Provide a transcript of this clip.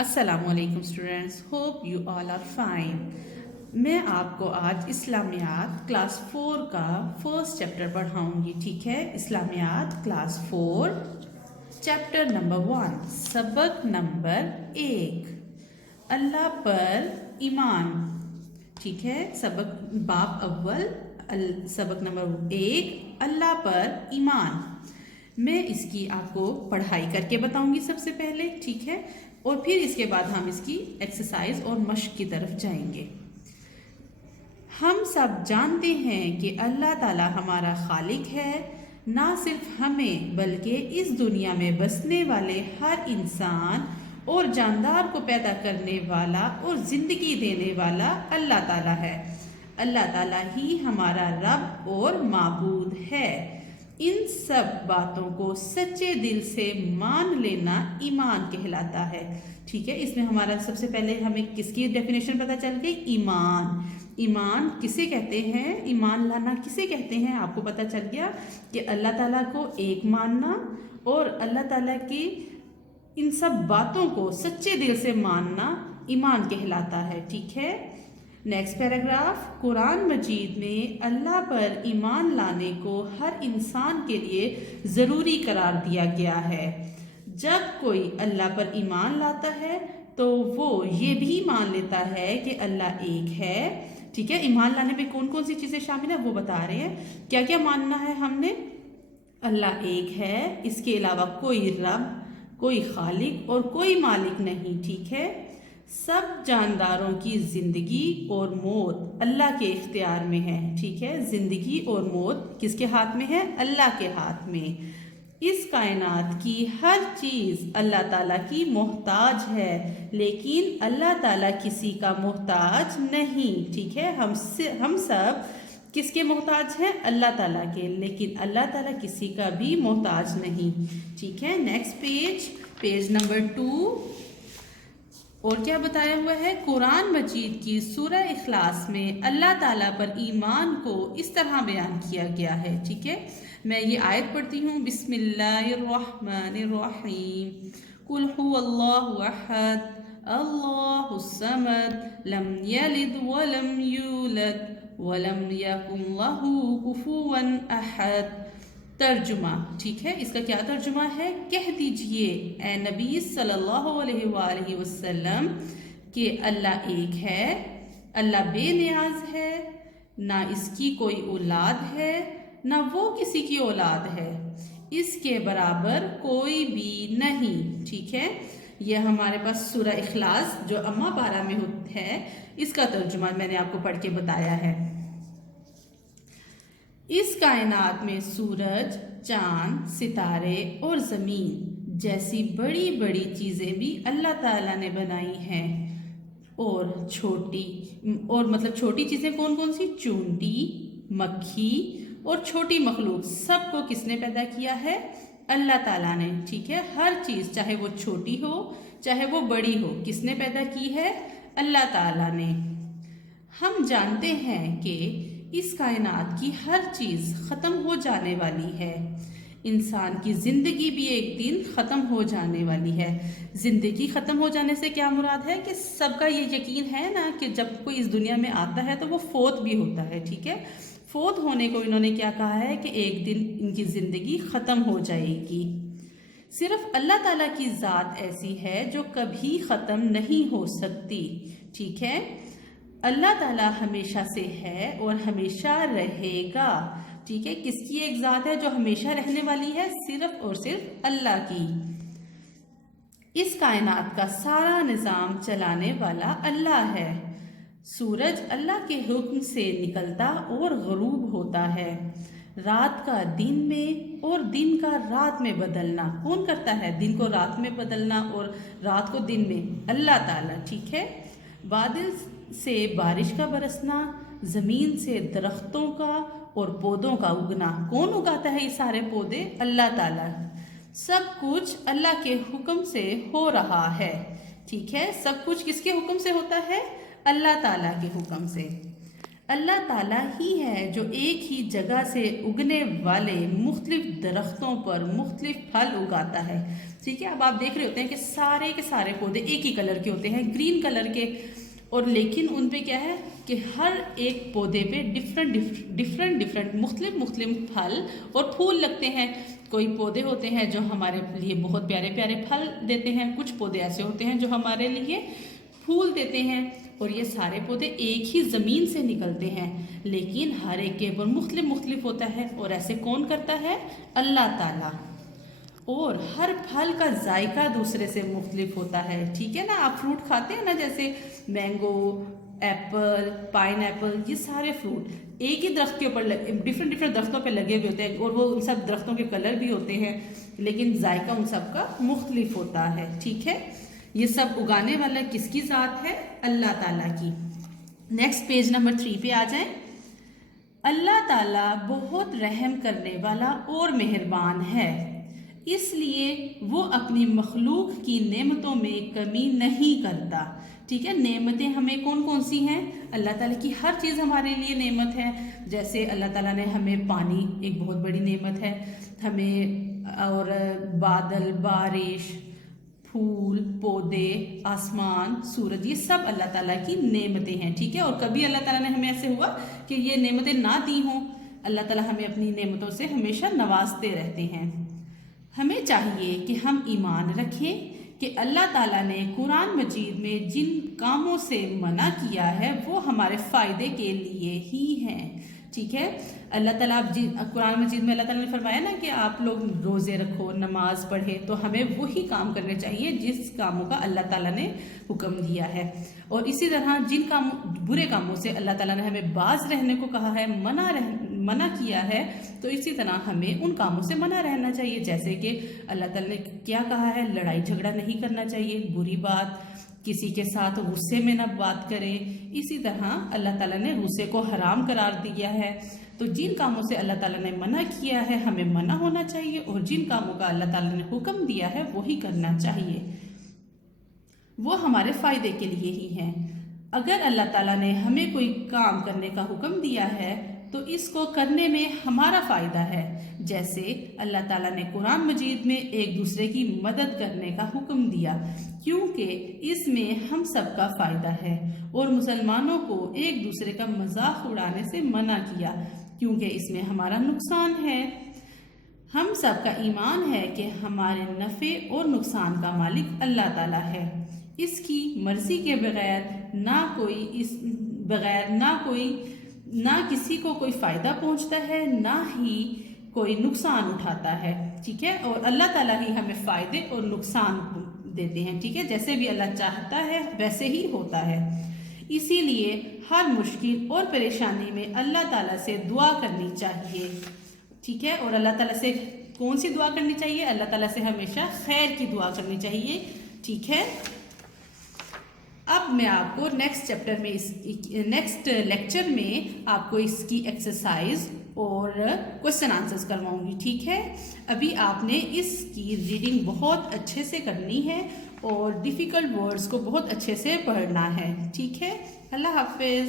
السلام علیکم students, hope you all are fine. میں آپ کو آج اسلامیات کلاس 4 کا فرسٹ چیپٹر پڑھاؤں گی، ٹھیک ہے؟ اسلامیات کلاس 4 چیپٹر نمبر 1 سبق نمبر 1 اللہ پر ایمان، ٹھیک ہے؟ سبق باب اول سبق نمبر 1 اللہ پر ایمان۔ میں اس کی آپ کو پڑھائی کر کے بتاؤں گی سب سے پہلے، ٹھیک ہے؟ اور پھر اس کے بعد ہم اس کی ایکسرسائز اور مشق کی طرف جائیں گے۔ ہم سب جانتے ہیں کہ اللہ تعالی ہمارا خالق ہے، نہ صرف ہمیں بلکہ اس دنیا میں بسنے والے ہر انسان اور جاندار کو پیدا کرنے والا اور زندگی دینے والا اللہ تعالی ہے۔ اللہ تعالی ہی ہمارا رب اور معبود ہے۔ ان سب باتوں کو سچے دل سے مان لینا ایمان کہلاتا ہے، ٹھیک ہے؟ اس میں ہمارا سب سے پہلے ہمیں کس کی ڈیفینیشن پتہ چل گئی؟ ایمان۔ ایمان کسے کہتے ہیں؟ ایمان لانا کسے کہتے ہیں؟ آپ کو پتہ چل گیا کہ اللہ تعالیٰ کو ایک ماننا اور اللہ تعالیٰ کی ان سب باتوں کو سچے دل سے ماننا ایمان کہلاتا ہے، ٹھیک ہے؟ نیکسٹ پیراگراف، قرآن مجید میں اللہ پر ایمان لانے کو ہر انسان کے لیے ضروری قرار دیا گیا ہے۔ جب کوئی اللہ پر ایمان لاتا ہے تو وہ یہ بھی مان لیتا ہے کہ اللہ ایک ہے، ٹھیک ہے؟ ایمان لانے میں کون کون سی چیزیں شامل ہیں وہ بتا رہے ہیں۔ کیا کیا ماننا ہے ہم نے؟ اللہ ایک ہے، اس کے علاوہ کوئی رب، کوئی خالق اور کوئی مالک نہیں، ٹھیک ہے؟ سب جانداروں کی زندگی اور موت اللہ کے اختیار میں ہے، ٹھیک ہے؟ زندگی اور موت کس کے ہاتھ میں ہے؟ اللہ کے ہاتھ میں۔ اس کائنات کی ہر چیز اللہ تعالیٰ کی محتاج ہے، لیکن اللہ تعالیٰ کسی کا محتاج نہیں، ٹھیک ہے؟ ہم سب کس کے محتاج ہیں؟ اللہ تعالیٰ کے، لیکن اللہ تعالیٰ کسی کا بھی محتاج نہیں، ٹھیک ہے؟ نیکسٹ پیج نمبر 2 اور کیا بتایا ہوا ہے؟ قرآن مجید کی سورہ اخلاص میں اللہ تعالیٰ پر ایمان کو اس طرح بیان کیا گیا ہے، ٹھیک ہے؟ میں یہ آیت پڑھتی ہوں، بسم اللہ الرحمن الرحیم، قل هو اللہ احد اللہ الصمد لم یلد ولم یولد ولم یکن لہ کفوا احد۔ ترجمہ، ٹھیک ہے؟ اس کا کیا ترجمہ ہے؟ کہہ دیجئے اے نبی صلی اللہ علیہ وآلہ وسلم کہ اللہ ایک ہے، اللہ بے نیاز ہے، نہ اس کی کوئی اولاد ہے نہ وہ کسی کی اولاد ہے، اس کے برابر کوئی بھی نہیں، ٹھیک ہے؟ یہ ہمارے پاس سورہ اخلاص جو اما پارہ میں ہے، اس کا ترجمہ میں نے آپ کو پڑھ کے بتایا ہے۔ اس کائنات میں سورج، چاند، ستارے اور زمین جیسی بڑی بڑی چیزیں بھی اللہ تعالیٰ نے بنائی ہیں، اور چھوٹی چیزیں کون کون سی؟ چونٹی، مکھی اور چھوٹی مخلوق، سب کو کس نے پیدا کیا ہے؟ اللہ تعالیٰ نے، ٹھیک ہے؟ ہر چیز چاہے وہ چھوٹی ہو چاہے وہ بڑی ہو، کس نے پیدا کی ہے؟ اللہ تعالیٰ نے۔ ہم جانتے ہیں کہ اس کائنات کی ہر چیز ختم ہو جانے والی ہے، انسان کی زندگی بھی ایک دن ختم ہو جانے والی ہے۔ زندگی ختم ہو جانے سے کیا مراد ہے؟ کہ سب کا یہ یقین ہے نا کہ جب کوئی اس دنیا میں آتا ہے تو وہ فوت بھی ہوتا ہے، ٹھیک ہے؟ فوت ہونے کو انہوں نے کیا کہا ہے؟ کہ ایک دن ان کی زندگی ختم ہو جائے گی۔ صرف اللہ تعالیٰ کی ذات ایسی ہے جو کبھی ختم نہیں ہو سکتی، ٹھیک ہے؟ اللہ تعالیٰ ہمیشہ سے ہے اور ہمیشہ رہے گا، ٹھیک ہے؟ کس کی ایک ذات ہے جو ہمیشہ رہنے والی ہے؟ صرف اور صرف اللہ کی۔ اس کائنات کا سارا نظام چلانے والا اللہ ہے۔ سورج اللہ کے حکم سے نکلتا اور غروب ہوتا ہے۔ رات کا دن میں اور دن کا رات میں بدلنا کون کرتا ہے؟ دن کو رات میں بدلنا اور رات کو دن میں اللہ تعالیٰ، ٹھیک ہے؟ بادل سے بارش کا برسنا، زمین سے درختوں کا اور پودوں کا اگنا، کون اگاتا ہے یہ سارے پودے؟ اللہ تعالیٰ۔ سب کچھ اللہ کے حکم سے ہو رہا ہے، ٹھیک ہے؟ سب کچھ کس کے حکم سے ہوتا ہے؟ اللہ تعالیٰ کے حکم سے۔ اللہ تعالیٰ ہی ہے جو ایک ہی جگہ سے اگنے والے مختلف درختوں پر مختلف پھل اگاتا ہے. ٹھیک ہے، اب آپ دیکھ رہے ہوتے ہیں کہ سارے پودے ایک ہی کلر کے ہوتے ہیں، گرین کلر کے، اور لیکن ان پہ کیا ہے کہ ہر ایک پودے پہ ڈفرینٹ مختلف پھل اور پھول لگتے ہیں. کوئی پودے ہوتے ہیں جو ہمارے لیے بہت پیارے پیارے پھل دیتے ہیں، کچھ پودے ایسے ہوتے ہیں جو ہمارے لیے پھول دیتے ہیں، اور یہ سارے پودے ایک ہی زمین سے نکلتے ہیں، لیکن ہر ایک کے اوپر مختلف ہوتا ہے. اور ایسے کون کرتا ہے؟ اللہ تعالیٰ. اور ہر پھل کا ذائقہ دوسرے سے مختلف ہوتا ہے. ٹھیک ہے نا، آپ فروٹ کھاتے ہیں نا، جیسے مینگو، ایپل، پائن ایپل، یہ سارے فروٹ ایک ہی درخت کے اوپر ڈفرینٹ درختوں پہ لگے ہوئے ہوتے ہیں، اور وہ ان سب درختوں کے کلر بھی ہوتے ہیں، لیکن ذائقہ ان سب کا مختلف ہوتا ہے. ٹھیک ہے، یہ سب اگانے والا کس کی ذات ہے؟ اللہ تعالیٰ کی. نیکسٹ پیج نمبر 3 پہ آ جائیں. اللہ تعالیٰ بہت رحم کرنے والا اور مہربان ہے، اس لیے وہ اپنی مخلوق کی نعمتوں میں کمی نہیں کرتا. ٹھیک ہے، نعمتیں ہمیں کون سی ہیں؟ اللہ تعالیٰ کی ہر چیز ہمارے لیے نعمت ہے. جیسے اللہ تعالیٰ نے ہمیں پانی، ایک بہت بڑی نعمت ہے ہمیں، اور بادل، بارش، پھول، پودے، آسمان، سورج، یہ سب اللہ تعالیٰ کی نعمتیں ہیں. ٹھیک ہے، اور کبھی اللہ تعالیٰ نے ہمیں ایسے ہوا کہ یہ نعمتیں نہ دی ہوں. اللہ تعالیٰ ہمیں اپنی نعمتوں سے ہمیشہ نوازتے رہتے ہیں. ہمیں چاہیے کہ ہم ایمان رکھیں کہ اللہ تعالیٰ نے قرآن مجید میں جن کاموں سے منع کیا ہے وہ ہمارے فائدے کے لیے ہی ہیں. ٹھیک ہے، اللہ تعالیٰ قرآن مجید میں اللہ تعالیٰ نے فرمایا نا کہ آپ لوگ روزے رکھو، نماز پڑھے، تو ہمیں وہی کام کرنے چاہیے جس کاموں کا اللہ تعالیٰ نے حکم دیا ہے. اور اسی طرح جن برے کاموں سے اللہ تعالیٰ نے ہمیں باز رہنے کو کہا ہے، منع کیا ہے، تو اسی طرح ہمیں ان کاموں سے منع رہنا چاہیے. جیسے کہ اللہ تعالیٰ نے کیا کہا ہے؟ لڑائی جھگڑا نہیں کرنا چاہیے، بری بات، کسی کے ساتھ غصے میں نہ بات کریں. اسی طرح اللہ تعالیٰ نے غصے کو حرام قرار دیا ہے. تو جن کاموں سے اللہ تعالیٰ نے منع کیا ہے ہمیں منع ہونا چاہیے، اور جن کاموں کا اللہ تعالیٰ نے حکم دیا ہے وہی کرنا چاہیے. وہ ہمارے فائدے کے لیے ہی ہیں. اگر اللہ تعالیٰ نے ہمیں کوئی کام کرنے کا حکم دیا ہے تو اس کو کرنے میں ہمارا فائدہ ہے. جیسے اللہ تعالیٰ نے قرآن مجید میں ایک دوسرے کی مدد کرنے کا حکم دیا، کیونکہ اس میں ہم سب کا فائدہ ہے. اور مسلمانوں کو ایک دوسرے کا مذاق اڑانے سے منع کیا، کیونکہ اس میں ہمارا نقصان ہے. ہم سب کا ایمان ہے کہ ہمارے نفع اور نقصان کا مالک اللہ تعالیٰ ہے. اس کی مرضی کے بغیر نہ کسی کو کوئی فائدہ پہنچتا ہے، نہ ہی کوئی نقصان اٹھاتا ہے. ٹھیک ہے، اور اللہ تعالیٰ ہی ہمیں فائدے اور نقصان دیتے ہیں. ٹھیک ہے، جیسے بھی اللہ چاہتا ہے ویسے ہی ہوتا ہے. اسی لیے ہر مشکل اور پریشانی میں اللہ تعالیٰ سے دعا کرنی چاہیے. ٹھیک ہے، اور اللہ تعالیٰ سے کون سی دعا کرنی چاہیے؟ اللہ تعالیٰ سے ہمیشہ خیر کی دعا کرنی چاہیے. ٹھیک ہے، اب میں آپ کو نیکسٹ لیکچر میں آپ کو اس کی ایکسرسائز اور کوشچن آنسرز کرواؤں گی. ٹھیک ہے، ابھی آپ نے اس کی ریڈنگ بہت اچھے سے کرنی ہے اور ڈیفیکلٹ ورڈز کو بہت اچھے سے پڑھنا ہے. ٹھیک ہے، اللہ حافظ.